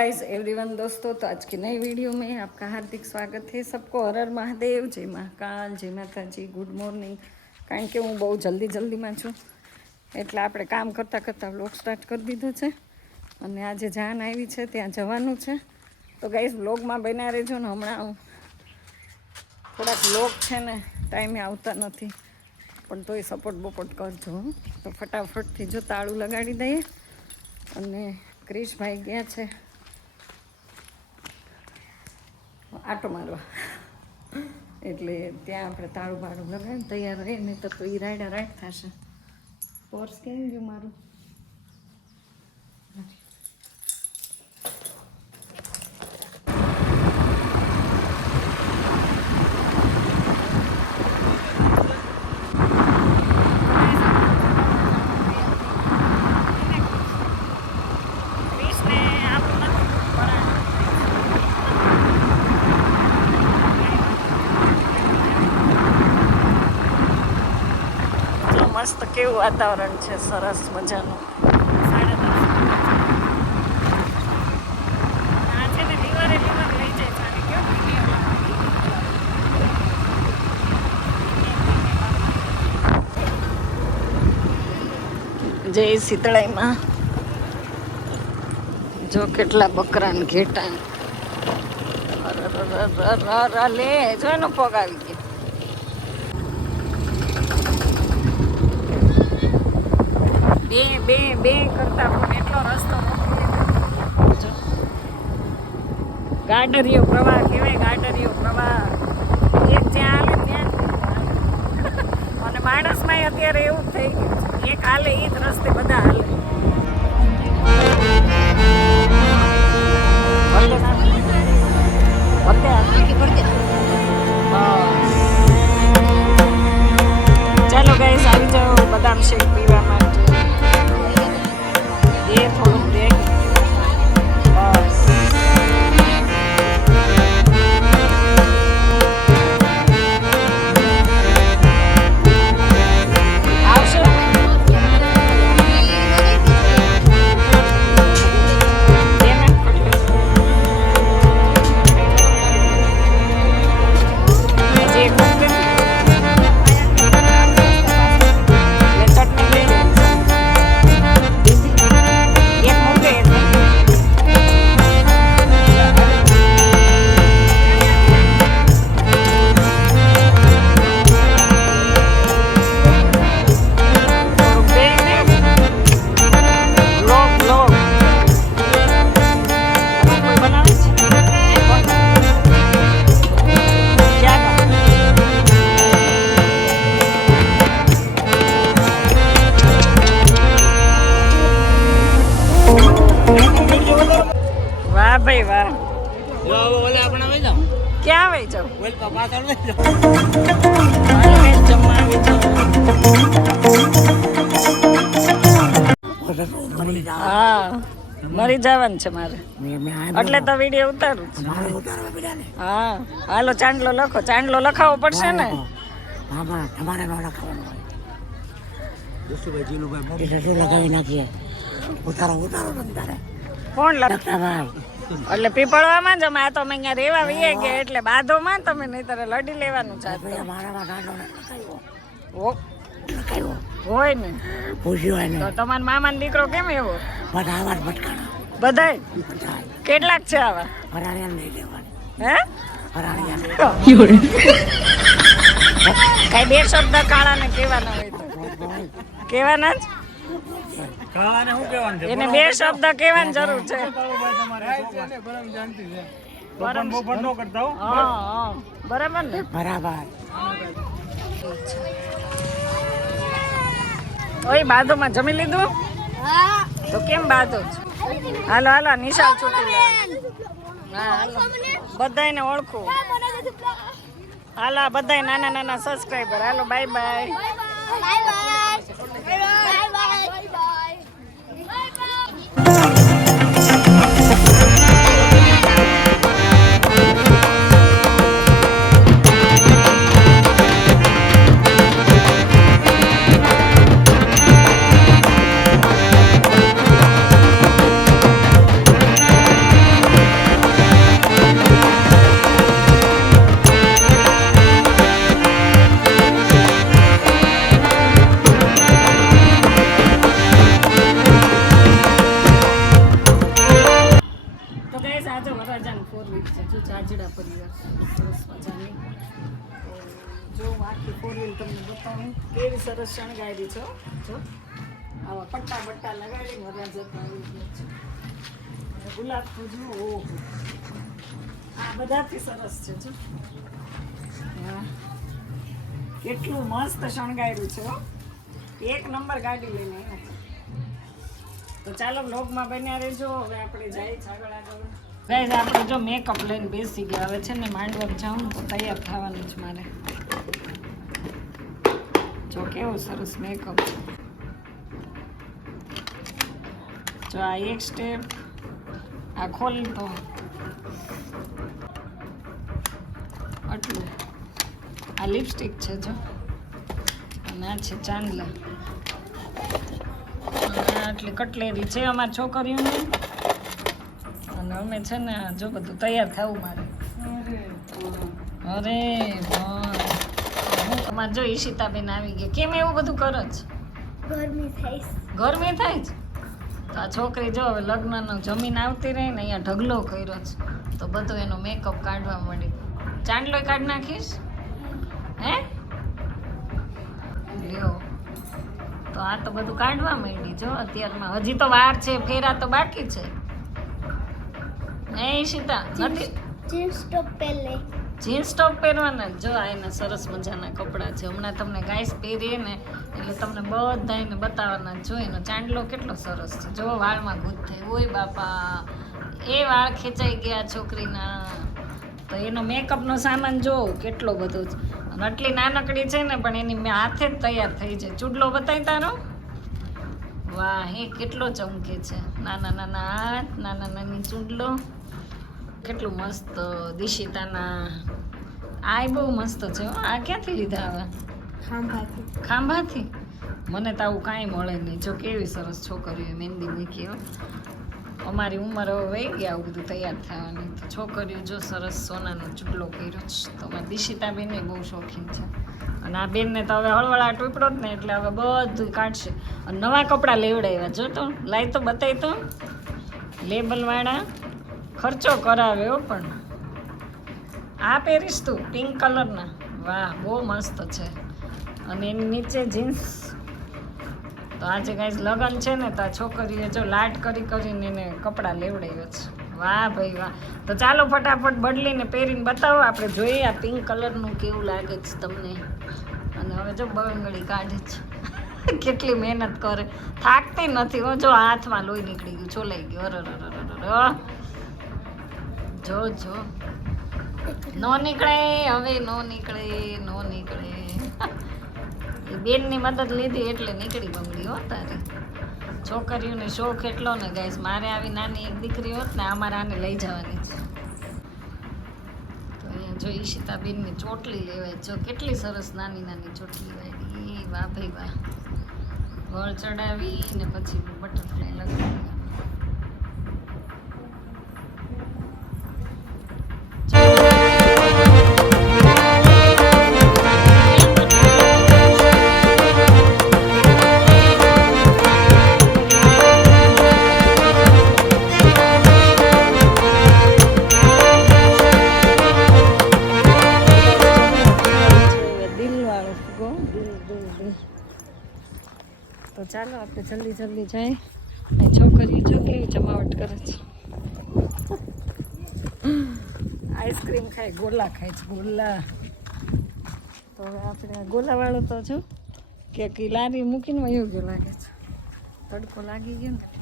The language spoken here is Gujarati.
गाइस एवरीवन दोस्तों तो आज की नई वीडियो में आपका हार्दिक स्वागत है सबको हर हर મહાદેવ જય મહાકાલ જય માતાજી ગુડ મોર્નિંગ કારણ કે હું બહુ જલ્દી જલ્દીમાં છું એટલે આપણે કામ કરતાં કરતાં વ્લોગ સ્ટાર્ટ કરી દીધો છે અને આજે જાન આવી છે ત્યાં જવાનું છે તો ગાઈસ વ્લોગમાં બન્યા રહેજો ને હમણાં હું થોડાક વ્લોગ છે ને ટાઈમે આવતા નથી પણ તોય સપોર્ટ બપોર્ટ કરજો હો. તો ફટાફટથી જો તાળું લગાડી દઈએ અને ક્રિશભાઈ ગયા છે આટો મારવા. એટલે ત્યાં આપણે તાળું ભાડું લગાવીને તૈયાર રહીએ નહીં તો એ રાયડા રાઈડ થશે. પર્સ કેમ ગયું મારું? કેવું વાતાવરણ છે? સરસ મજાનું. જાય શીતળાઈમાં જો કેટલા બકરા ને ઘેટા. લે જો એનો પગ આવી બે બે બે કરતા પણ એટલો રસ્તો. ગાડરિયો પ્રવાહ કહેવાય ગાડરિયો પ્રવાહ એક જ્યાં હાલે ત્યાં. અને માણસમાં અત્યારે એવું થઈ ગયું છે એક હાલે એ જ રસ્તે બધા હાલે ભલે વાહ. ભાઈ વાહ ક્યાં વહી જમવા આવી જાઓ. હા મરી જવાનું છે મારે. એટલે તો વીડિયો ઉતારું છું. હા હાલો ચાંદલો લખો. ચાંદલો લખાવવો પડશે ને? તમારે લખાવવાનું નાખીએ? ઉતારો ઉતારો કોણ લખ એટલે પીપળવામાં જ અમે આ તો અમે અહીંયા રેવા વઈએ કે એટલે બાધોમાં તમે નહીતર લડી લેવાનું ચાહતા. ઓ. હોય ને. તો તમારા મામાનો દીકરો કેમ એવો? બધાય? કેટલાક છે આવા? હે? કઈ બે શબ્દ કાળા ને કેવાના હોય તો. કેવાના જ? એને બે શબ્દ કહેવાની જરૂર છે. હા. હા બરાબર ને? બરાબર. ઓય બાધોમાં જમી લીધું? તો કેમ બાદો? હાલો હાલો નિશાળ છૂટી બધાને હા હાલો. બધાયને ઓળખું. હાલો બધાય નાના નાના સબસ્ક્રાઈબર હાલો બાય બાય આખી તમને બતાવું. કેવી સરસ શણગારી છો જો. આવા પટ્ટા બટ્ટા લગાડી વરાજા તો આવી છે ગુલાબ તો જો ઓહો આ બધાથી સરસ છે, જો. હા. કેટલું મસ્ત શણગાર્યું છે એક નંબર ગાડી લઈને તો ચાલો બ્લોગમાં બન્યા રહેજો. હવે આપણે જઈએ આગળ આગળ. આપણે જો મેકઅપ લઈને બેસી ગયા. હવે છે ને માંડવા જાઉં તો તૈયાર થવાનું જ મારે. જો કેવો સરસ મેકઅપ છે જો આ એક સ્ટેપ આ ખોલી તો આટલું. આ લિપસ્ટિક છે જો. અને આ છે ચાંદલા. આટલી કટલેરી છે અમારી છોકરીઓની. અને અમે છે ને જો બધું તૈયાર થવું મારે. અરે તમારે જો ઈશિતાબેન આવી ગયા. કેમ એવું બધું કરો છો? ગરમી થઈશ ગરમી થાય છે? તો આ છોકરી જો હવે લગ્નનો જમીન આવતી રહી ને અહીંયા ઢગલો કર્યો છે. તો બધો એનો મેકઅપ કાઢવા મળી ચાંદલો કાઢ નાખીશ? હે? લ્યો. તો આ તો બધું કાઢવા માંડી. જો અત્યારમાં હજી તો વાર છે ફેરા તો બાકી છે. એ ઈશિતા? નથી? જીન્સ ટોપ પહેલે. જીન્સ ટોપ પહેરવાના? જ. આ એના સરસ મજાના કપડાં છે. હમણાં તમને ગાઈસ પહેરીએ ને, એટલે તમને બધા એને બતાવવાના. જ. એનો ચાંદલો કેટલો સરસ છે. જો વાળમાં ગુદ થઈ ઓય બાપા, એ વાળ ખેંચાઈ ગયા છોકરીના. તો એનો મેકઅપનો સામાન જો કેટલો બધો છે. આટલી નાનકડી છે ને, પણ એની મેં હાથે જ તૈયાર થઈ છે. ચૂડલો બતાવી તારો? વાહ હે કેટલો ચમકે છે. નાના નાના હાથ, નાના, નાની ચૂંડલો. કેટલું મસ્ત દિશિતાના આ બહુ મસ્ત છે હો. આ ક્યાંથી લીધા હવે? ખાંભાથી. ખાંભાથી? મને તો આવું કાંઈ મળે નહીં. જો કેવી સરસ છોકરીઓ મહેંદી મૂકી અમારી ઉંમર હવે વહી ગયા આવું બધું તૈયાર થવાની. તો છોકરીઓ જો સરસ સોનાનો ચૂડલો કર્યો છે. તો અમારી દિશિતા બેને બહુ શોખીન છે. અને આ બેનને તો હવે હળવળા ટૂપડો જ ને એટલે હવે બધું કાઢશે. અને નવા કપડાં લેવડાવ્યા. જો તો લાઈ તો બતાવી તો. લેબલવાળા. ખર્ચો કરાવ્યો પણ. આ પહેરીશ તું, પિંક કલરના. વાહ, બહુ મસ્ત છે. અને એની નીચે જીન્સ. તો આજે કાંઈ લગ્ન છે ને, તો આ છોકરીએ જો લાટ કરી કરીને એને કપડાં લેવડાવ્યો છે. વાહ ભાઈ, વાહ. તો ચાલો ફટાફટ બદલીને પહેરીને બતાવો. આપણે જોઈએ આ પિંક કલરનું કેવું લાગે છે તમને. અને હવે જો બંગડી કાઢે છે. કેટલી મહેનત કરે. થાકતી નથી હો, જો હાથમાં લોહી નીકળી ગયું, છોલાઈ ગયું. અર અર અર અર અર. જો જો. નો નીકળે, હવે નો નીકળે નો નીકળે. એ બેનની મદદ લીધી એટલે નીકળી બંગડી હો તારી. છોકરીઓને શોખ એટલો ને ગાઈસ, મારે આવી નાની એક દીકરી હોત ને અમારે આને લઈ જવાની છે. તો અહીંયા જો ઈશિતાબેનની ચોટલી લેવાય. જો કેટલી સરસ નાની નાની ચોટલી વાળી. વાહ ભાઈ વાહ. વળ ચડાવી ને પછી બટરફ્લાય લગાવી. ચાલો આપણે જલ્દી જલ્દી જાય એ છોકરીઓ જો કેવી જમાવટ કરે છે. આઈસ્ક્રીમ ખાય, ગોલા ખાય છે, ગોલા. તો હવે આપણે ગોલાવાળો તો જો કે લારી મૂકીને વયો ગયો લાગે છે. તડકો લાગી ગયો ને.